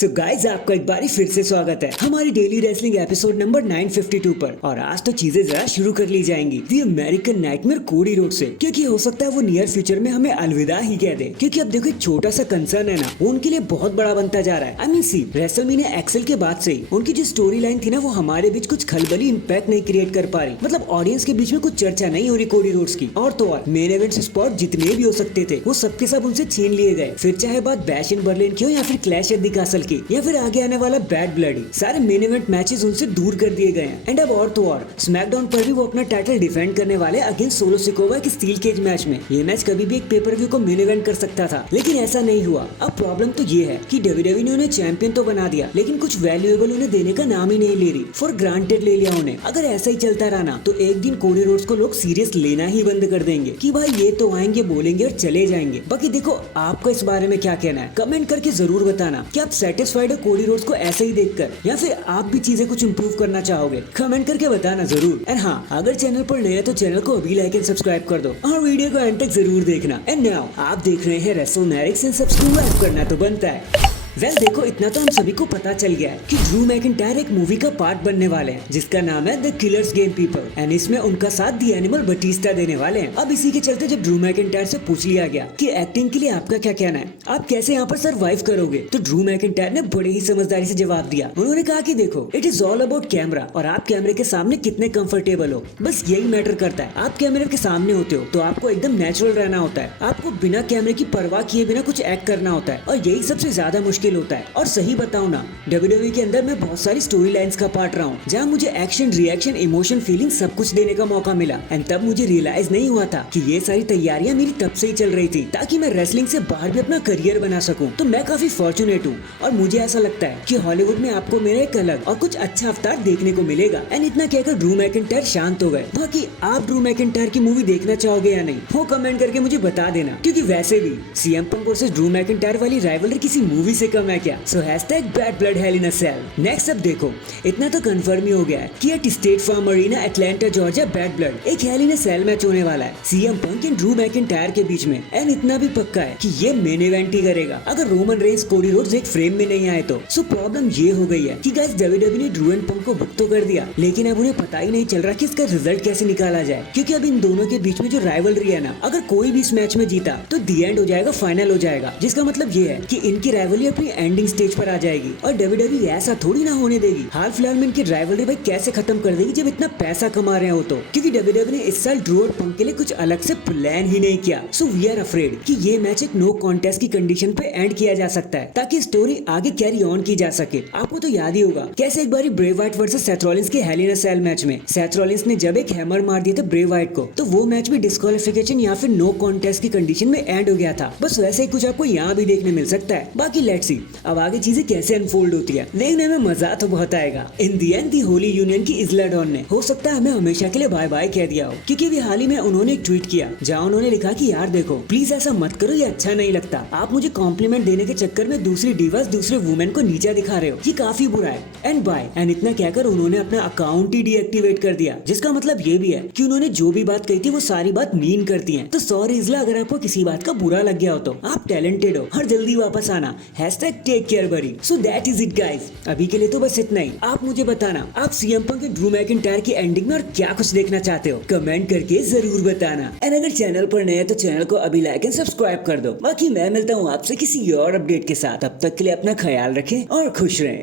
So guys आपका एक बारी फिर से स्वागत है हमारी डेली रेसलिंग एपिसोड नंबर 952 पर। और आज तो चीजें जरा शुरू कर ली जाएंगी दी अमेरिकन नाइटमेयर कोडी रोड से, क्योंकि हो सकता है वो नियर फ्यूचर में हमें अलविदा ही कह दे। क्योंकि अब देखो एक छोटा सा कंसर्न है ना, वो उनके लिए बहुत बड़ा बनता जा रहा है। I mean see WrestleMania XL के बाद से ही उनकी जो स्टोरी लाइन थी ना, वो हमारे बीच कुछ खलबली इम्पैक्ट नहीं क्रिएट कर पा रही। मतलब ऑडियंस के बीच में कुछ चर्चा नहीं हो रही कोडी रोड्स की। और तो और मेन इवेंट स्पॉट जितने भी हो सकते थे वो सबके सब उनसे छीन लिए गए। फिर चाहे बात बैश इन बर्लिन की हो या फिर क्लैश एट द कैसल की या फिर आगे आने वाला बैड ब्लडी, सारे मेन इवेंट मैचेस उनसे दूर कर दिए गए हैं। एंड अब और तो और स्मैकडाउन पर भी वो अपना टाइटल डिफेंड करने वाले अगेंस्ट सोलो सिकोवा के स्टील केज मैच में। ये मैच कभी भी एक पेपर व्यू को मेन इवेंट कर सकता था, लेकिन ऐसा नहीं हुआ। अब प्रॉब्लम तो ये है कि डब्ल्यूडब्ल्यूई ने उन्हें चैंपियन तो बना दिया, लेकिन कुछ वैल्यूएबल उन्हें देने का नाम ही नहीं ले रही। फॉर ग्रांटेड ले लिया उन्हें। अगर ऐसा ही चलता रहा ना तो एक दिन कोडी रोड्स को लोग सीरियस लेना ही बंद कर देंगे कि भाई ये तो आएंगे बोलेंगे और चले जाएंगे। बाकी देखो आपका इस बारे में क्या कहना है, कमेंट करके जरूर बताना कि आप सेटिस्फाइड हो कोडी रोड्स को ऐसे ही देखकर, या फिर आप भी चीजें कुछ इंप्रूव करना चाहोगे। कमेंट करके बताना जरूर। एंड हाँ, अगर चैनल पर नए हैं तो चैनल को अभी लाइक एंड सब्सक्राइब कर दो और वीडियो को एंड तक जरूर देखना। एंड नाउ आप देख रहे हैं रेसलमेनिया एंड सब्सक्राइब करना तो बनता है। देखो इतना तो हम सभी को पता चल गया है कि ड्रू मैकिंटायर एक मूवी का पार्ट बनने वाले हैं जिसका नाम है the killers game people. And इसमें उनका साथ दी एनिमल बटिस्टा देने वाले हैं। अब इसी के चलते जब ड्रू मैकिंटायर से पूछ लिया गया कि एक्टिंग के लिए आपका क्या कहना है, आप कैसे यहाँ पर सरवाइव करोगे, तो ड्रू मैकिंटायर ने बड़े ही समझदारी से जवाब दिया। उन्होंने कहा कि देखो it is all about camera और आप कैमरे के सामने कितने कंफर्टेबल हो, बस यही मैटर करता है। आप कैमरे के सामने होते हो तो आपको एकदम नेचुरल रहना होता है, आपको बिना कैमरे की परवाह किए बिना कुछ एक्ट करना होता है, और यही सबसे ज्यादा मुश्किल होता है। और सही बताऊं ना, डब्ल्यूडब्ल्यूई के अंदर मैं बहुत सारी स्टोरी लाइंस का पार्ट रहा हूँ जहाँ मुझे एक्शन, रिएक्शन, इमोशन, फीलिंग सब कुछ देने का मौका मिला। एंड तब मुझे रियलाइज नहीं हुआ था कि ये सारी तैयारियां मेरी तब से ही चल रही थी ताकि मैं रेसलिंग से बाहर भी अपना करियर बना सकूं। तो मैं काफी फॉर्चुनेट हूँ और मुझे ऐसा लगता है कि हॉलीवुड में आपको मेरा एक अलग और कुछ अच्छा अवतार देखने को मिलेगा। एंड इतना कहकर ड्रू मैकिंटायर शांत हो गए। बाकी आप ड्रू मैकिंटायर की मूवी देखना चाहोगे या नहीं, वो कमेंट करके मुझे बता देना, क्योंकि वैसे भी CM Punk versus Drew McIntyre वाली राइवलरी किसी मूवी से कम है क्या। सो #bad blood hello in a cell. Next अब देखो इतना तो कंफर्म ही हो गया है कि at State Farm Arena Atlanta Georgia Bad Blood एक Hell in a Cell match होने वाला है CM Punk and Drew McIntyre के बीच में। एंड इतना भी पक्का है कि ये मेन इवेंट ही करेगा अगर रोमन रेंस कोडी रोड्स एक फ्रेम में नहीं आए तो। सो प्रॉब्लम ये हो गई है कि गाइस डब्ल्यूडब्ल्यूई ने ड्रू एंड पंक को बुक तो कर दिया, लेकिन अब उन्हें पता ही नहीं चल रहा कि इसका रिजल्ट कैसे निकाला जाए। क्योंकि अब इन दोनों के बीच में जो राइवलरी है ना, अगर कोई भी इस मैच में जीता तो दी एंड हो जाएगा, फाइनल हो जाएगा, जिसका मतलब ये है कि इनकी राइवलरी अपनी एंडिंग स्टेज पर आ जाएगी। और डब्ल्यूडब्ल्यूई ऐसा थोड़ी ना होने देगी। हाल फिलहाल में इनकी राइवलरी भाई कैसे खत्म कर देगी जब इतना पैसा कमा रहे हो तो। क्योंकि डब्ल्यूडब्ल्यूई ने इस साल ड्रू और पंक के लिए कुछ अलग से प्लान ही नहीं किया। सो वी आर अफ्रेड कि ये मैच एक नो कॉन्टेस्ट की कंडीशन पे एंड किया जा सकता है ताकि स्टोरी आगे कैरी ऑन की जा सके। आपको तो याद ही होगा कैसे एक बार Bray Wyatt versus Seth Rollins के Hell in a Cell match में सेथ रॉलिंस ने जब एक हैमर मार दिया था ब्रे वाइट को, तो वो मैच भी डिस्क्वालिफिकेशन या फिर नो कॉन्टेस्ट की कंडीशन में एंड हो गया था। बस वैसे ही कुछ आपको यहाँ भी देखने मिल सकता है। बाकी लेट्स सी अब आगे चीजें कैसे अनफोल्ड होती है, देखने में मजा तो बहुत आएगा। इन दी एंड दी होली यूनियन की इज़ला डॉन ने हो सकता है हमें हमेशा के लिए बाय बाय कह दिया हो, क्योंकि अभी हाल ही में उन्होंने एक ट्वीट किया जहां उन्होंने लिखा कि यार देखो प्लीज ऐसा मत करो, ये अच्छा नहीं लगता। आप मुझे कॉम्प्लीमेंट देने के चक्कर में दूसरी डिवास, दूसरे वुमेन को नीचा दिखा रहे हो, ये काफी बुरा है। And bye. एंड इतना कहकर उन्होंने अपना अकाउंट ही डीएक्टिवेट कर दिया, जिसका मतलब ये भी है कि उन्होंने जो भी बात कही थी वो सारी बात मीन करती है। तो सॉरी इज़ला, अगर आपको किसी बात का बुरा लग गया हो तो आप टैलेंटेड हो, हर जल्दी वापस आना। #Take care buddy. So that is it guys, अभी के लिए तो बस इतना ही। आप मुझे बताना आप सीएम पंक के ड्रू मैकिंटायर की एंडिंग में और क्या कुछ देखना चाहते हो, कमेंट करके जरूर बताना। एंड अगर चैनल पर नए हैं तो चैनल को अभी लाइक एंड सब्सक्राइब कर दो। बाकी मैं मिलता हूँ आपसे किसी और अपडेट के साथ। अब तक के लिए अपना ख्याल रखें और खुश रहें।